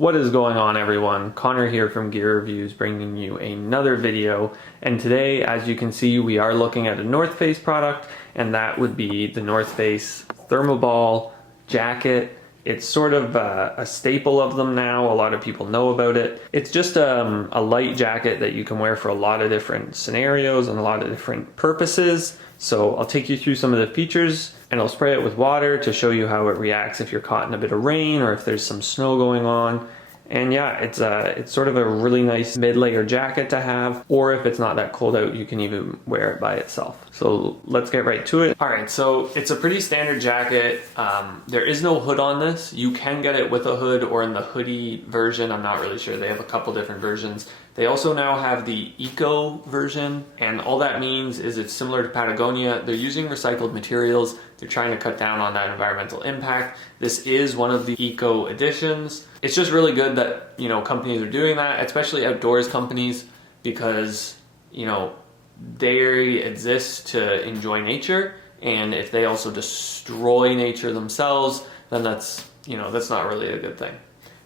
What is going on, everyone? Connor here from Gear Reviews, bringing you another video. And today, as you can see, we are looking at a North Face product, and that would be the North Face Thermoball Jacket. It's sort of a staple of them now. A lot of people know about it. It's just a light jacket that you can wear for a lot of different scenarios and a lot of different purposes. So I'll take you through some of the features, and I'll spray it with water to show you how it reacts if you're caught in a bit of rain or if there's some snow going on. And yeah, it's sort of a really nice mid-layer jacket to have, or if it's not that cold out, you can even wear it by itself. So let's get right to it. All right, so it's a pretty standard jacket. There is no hood on this. You can get it with a hood or in the hoodie version. I'm not really sure. They have a couple different versions. They also now have the Eco version, and all that means is it's similar to Patagonia. They're using recycled materials. They're trying to cut down on that environmental impact. This is one of the Eco editions. It's just really good that, you know, companies are doing that, especially outdoors companies, because, you know, they exist to enjoy nature, and if they also destroy nature themselves, then that's, you know, that's not really a good thing.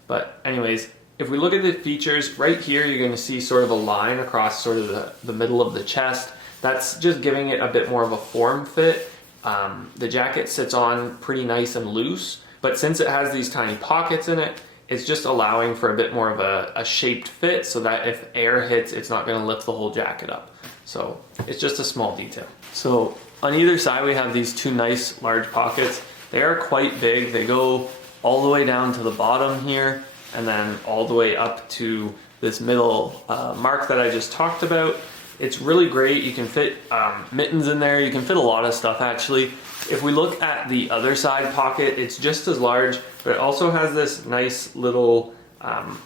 But anyways, if we look at the features, right here you're going to see sort of a line across sort of the middle of the chest. That's just giving it a bit more of a form fit. The jacket sits on pretty nice and loose, but since it has these tiny pockets in it, it's just allowing for a bit more of a shaped fit so that if air hits, it's not going to lift the whole jacket up. So it's just a small detail. So on either side we have these two nice large pockets. They are quite big. They go all the way down to the bottom here, and then all the way up to this middle mark that I just talked about. It's really great. You can fit mittens in there. You can fit a lot of stuff, actually. If we look at the other side pocket, it's just as large, but it also has this nice little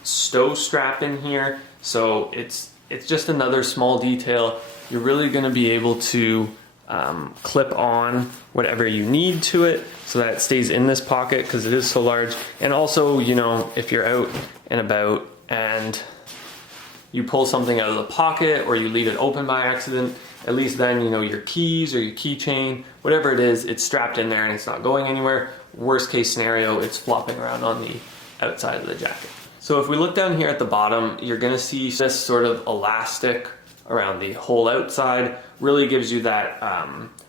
stow strap in here. So it's just another small detail. You're really going to be able to clip on whatever you need to it so that it stays in this pocket because it is so large. And also, you know, if you're out and about and you pull something out of the pocket or you leave it open by accident, at least then, you know, your keys or your keychain, whatever it is, it's strapped in there and it's not going anywhere. Worst case scenario, it's flopping around on the outside of the jacket. So if we look down here at the bottom, you're gonna see this sort of elastic around the whole outside. Really gives you that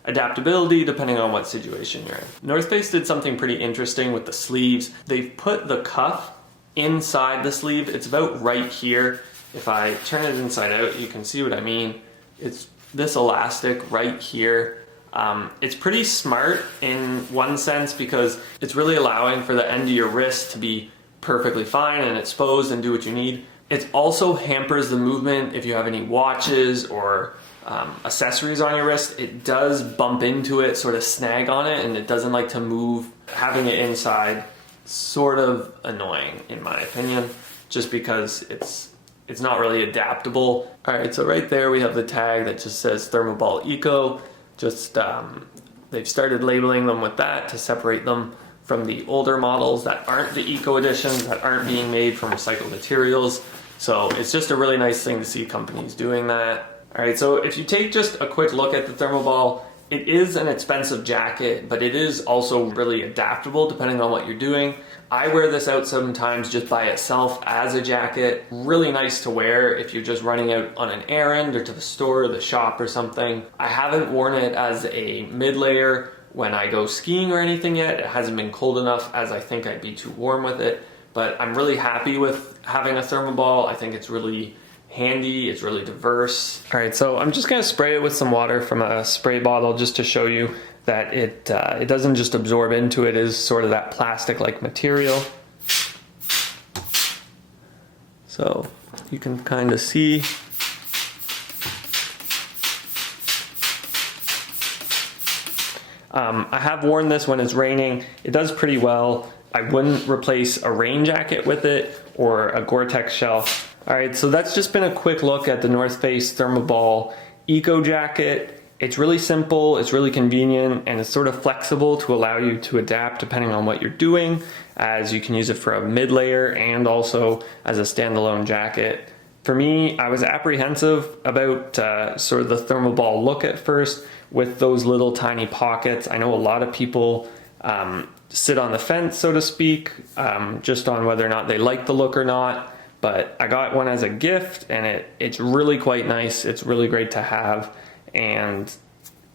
adaptability depending on what situation you're in. North Face did something pretty interesting with the sleeves. They've put the cuff inside the sleeve. It's about right here. If I turn it inside out, you can see what I mean. It's this elastic right here. It's pretty smart in one sense because it's really allowing for the end of your wrist to be perfectly fine and exposed and do what you need. It also hampers the movement if you have any watches or accessories on your wrist. It does bump into it, sort of snag on it, and it doesn't like to move. Having it inside, sort of annoying in my opinion, just because it's not really adaptable. All right, so right there we have the tag that just says Thermoball Eco. Just they've started labeling them with that to separate them from the older models that aren't the Eco editions, that aren't being made from recycled materials. So it's just a really nice thing to see companies doing that. All right, so if you take just a quick look at the Thermoball, it is an expensive jacket, but it is also really adaptable depending on what you're doing. I wear this out sometimes just by itself as a jacket. Really nice to wear if you're just running out on an errand or to the store or the shop or something. I haven't worn it as a mid-layer when I go skiing or anything yet. It hasn't been cold enough as I think I'd be too warm with it. But I'm really happy with having a Thermoball. I think it's really handy, it's really diverse. All right, so I'm just gonna spray it with some water from a spray bottle just to show you that it doesn't just absorb into it. It is sort of that plastic-like material. So you can kind of see. I have worn this when it's raining. It does pretty well. I wouldn't replace a rain jacket with it or a Gore-Tex shell. All right, so that's just been a quick look at the North Face Thermoball Eco Jacket. It's really simple, it's really convenient, and it's sort of flexible to allow you to adapt depending on what you're doing, as you can use it for a mid-layer and also as a standalone jacket. For me, I was apprehensive about sort of the Thermoball look at first with those little tiny pockets. I know a lot of people sit on the fence, so to speak, just on whether or not they like the look or not. But I got one as a gift, and it's really quite nice. It's really great to have, and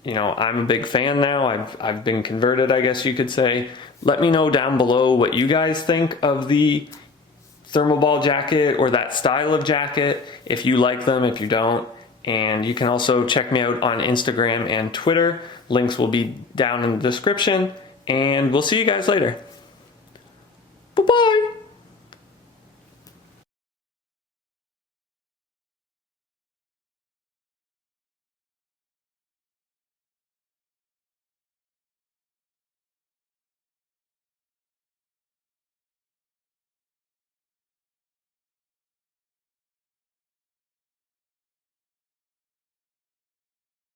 you know, I'm a big fan now. I've been converted, I guess you could say. Let me know down below what you guys think of the Thermoball jacket or that style of jacket, if you like them, if you don't. And you can also check me out on Instagram and Twitter. Links will be down in the description, and we'll see you guys later.